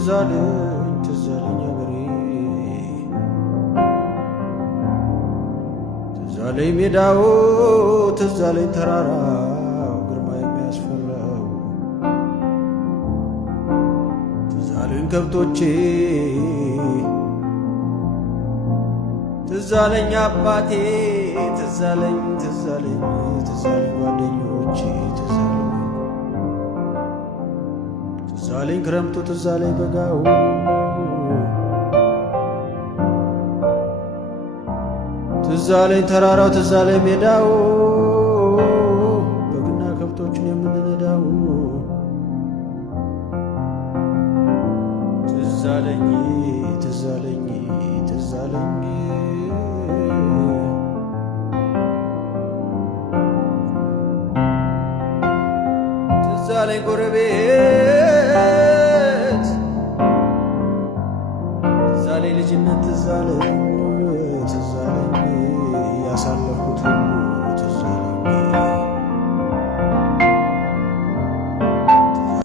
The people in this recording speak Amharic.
ትዛለኝ አገሬ ትዛለኝ ሜዳው ትዛለኝ ተራራው ግርማ የሚያስፈራው ትዛለኝ ከብቶቼ ትዛለኝ አባቴ ትዛለኝ ጓደኞቼ ትዛለኝ ክረምቱ ትዛለኝ በጋው ትዛለኝ ተራራው ትዛለኝ ሜዳው በግና ከብቶችን የምንነዳው ትዛለኝ ትዛለኝ ጎረቤት ትዛለኝ ልጅነት ትዛለኝ